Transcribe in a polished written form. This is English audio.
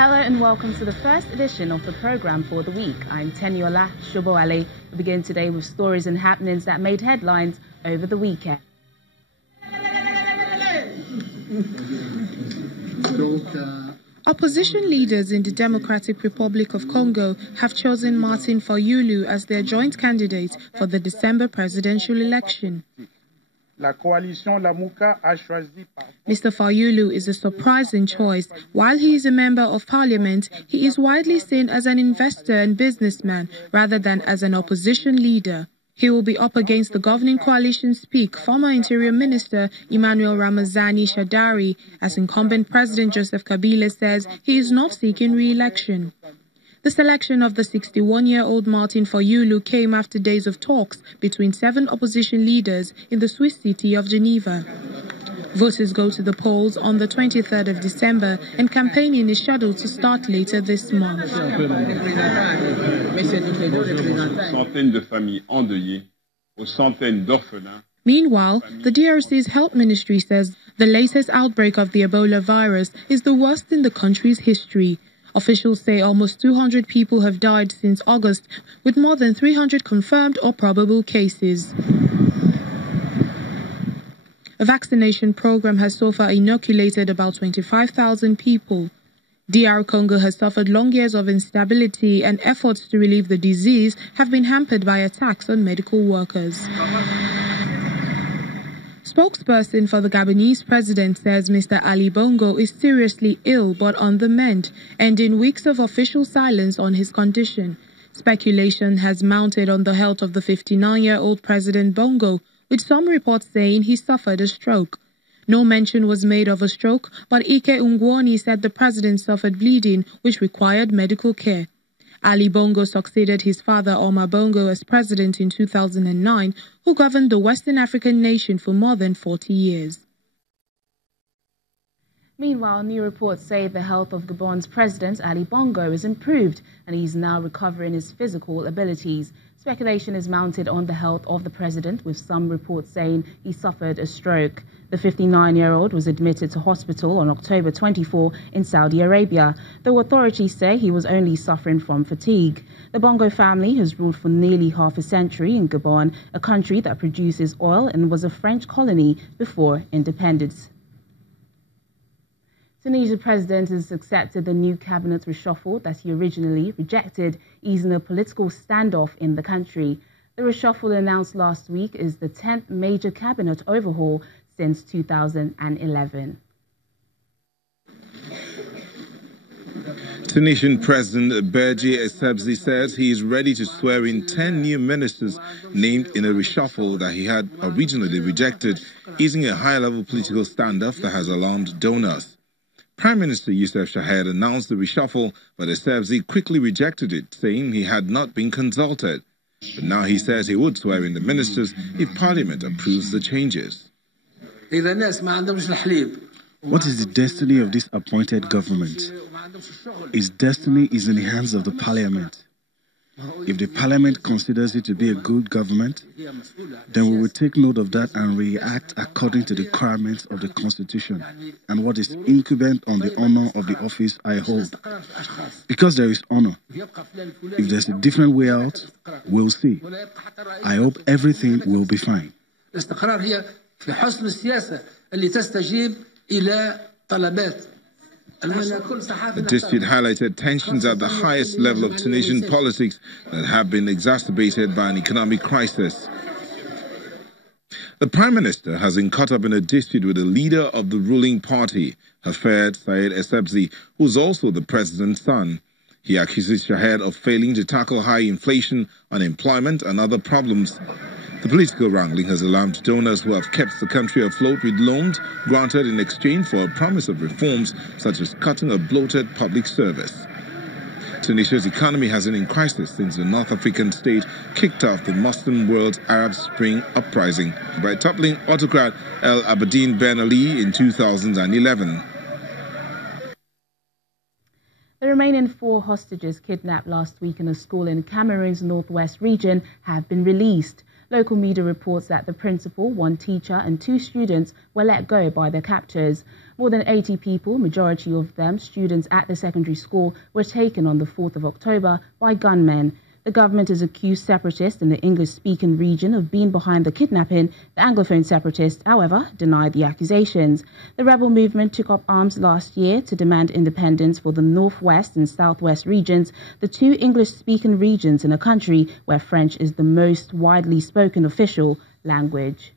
Hello and welcome to the first edition of the program for the week. I'm Teniola Shoboale. We begin today with stories and happenings that made headlines over the weekend. Opposition leaders in the Democratic Republic of Congo have chosen Martin Fayulu as their joint candidate for the December presidential election. Mr. Fayulu is a surprising choice. While he is a member of parliament, he is widely seen as an investor and businessman rather than as an opposition leader. He will be up against the governing coalition's peak, former Interior Minister Emmanuel Ramazani Shadari, as incumbent President Joseph Kabila says he is not seeking re-election. The selection of the 61-year-old Martin Fayulu came after days of talks between 7 opposition leaders in the Swiss city of Geneva. Voters go to the polls on the 23rd of December, and campaigning is scheduled to start later this month. Meanwhile, the DRC's health ministry says the latest outbreak of the Ebola virus is the worst in the country's history. Officials say almost 200 people have died since August, with more than 300 confirmed or probable cases. A vaccination program has so far inoculated about 25,000 people. DR Congo has suffered long years of instability, and efforts to relieve the disease have been hampered by attacks on medical workers. Spokesperson for the Gabonese president says Mr. Ali Bongo is seriously ill but on the mend, ending weeks of official silence on his condition. Speculation has mounted on the health of the 59-year-old President Bongo, with some reports saying he suffered a stroke. No mention was made of a stroke, but Ike Ungwoni said the president suffered bleeding, which required medical care. Ali Bongo succeeded his father Omar Bongo as president in 2009, who governed the Western African nation for more than 40 years. Meanwhile, new reports say the health of Gabon's president Ali Bongo is improved and he's now recovering his physical abilities. Speculation is mounted on the health of the president, with some reports saying he suffered a stroke. The 59-year-old was admitted to hospital on October 24 in Saudi Arabia, though authorities say he was only suffering from fatigue. The Bongo family has ruled for nearly half a century in Gabon, a country that produces oil and was a French colony before independence. Tunisia's president has accepted the new cabinet reshuffle that he originally rejected, easing a political standoff in the country. The reshuffle announced last week is the 10th major cabinet overhaul since 2011. Tunisian President Berji Essebsi says he is ready to swear in 10 new ministers named in a reshuffle that he had originally rejected, easing a high-level political standoff that has alarmed donors. Prime Minister Youssef Chahed announced the reshuffle, but Essebsi quickly rejected it, saying he had not been consulted. But now he says he would swear in the ministers if Parliament approves the changes. What is the destiny of this appointed government? Its destiny is in the hands of the Parliament. If the Parliament considers it to be a good government, then we will take note of that and react according to the requirements of the Constitution and what is incumbent on the honor of the office I hold. Because there is honor. If there's a different way out, we'll see. I hope everything will be fine. The dispute highlighted tensions at the highest level of Tunisian politics that have been exacerbated by an economic crisis. The Prime Minister has been caught up in a dispute with the leader of the ruling party, Hafez Said Essebsi, who is also the president's son. He accuses Chahed of failing to tackle high inflation, unemployment and other problems. The political wrangling has alarmed donors who have kept the country afloat with loans granted in exchange for a promise of reforms such as cutting a bloated public service. Tunisia's economy has been in crisis since the North African state kicked off the Muslim world's Arab Spring uprising by toppling autocrat El Abidine Ben Ali in 2011. The remaining 4 hostages kidnapped last week in a school in Cameroon's northwest region have been released. Local media reports that the principal, one teacher and 2 students were let go by their captors. More than 80 people, majority of them students at the secondary school, were taken on the 4th of October by gunmen. The government has accused separatists in the English-speaking region of being behind the kidnapping. The Anglophone separatists, however, denied the accusations. The rebel movement took up arms last year to demand independence for the northwest and southwest regions, the 2 English-speaking regions in a country where French is the most widely spoken official language.